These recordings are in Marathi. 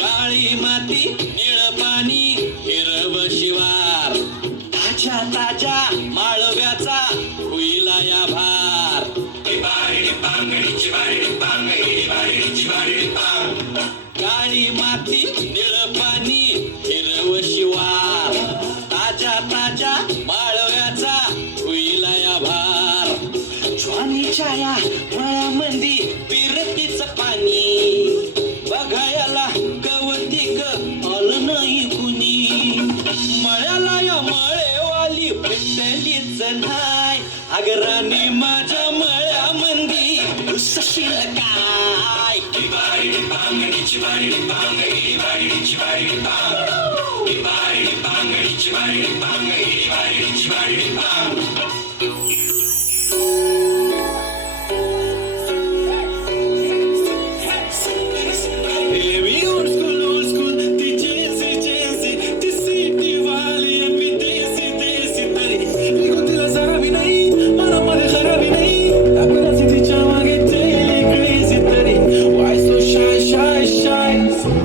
काळी माती निळ पाणी हिरव शिवार ताज्या ताज्या माळव्याचा होईला या भार काळी माती निळ पाणी हिरव शिवार ताज्या ताज्या माळव्याचा होईला या भार ज्वानीच्या या मळ्यामंदी पिरतीच पाणी बघायला गवतिक आलं नाही कुणी मळ्याला या मळेवाली भेटलीच नाही अगराने माझ्या मळ्यामंदी उसशील काय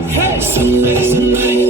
Hey, somebody, somebody.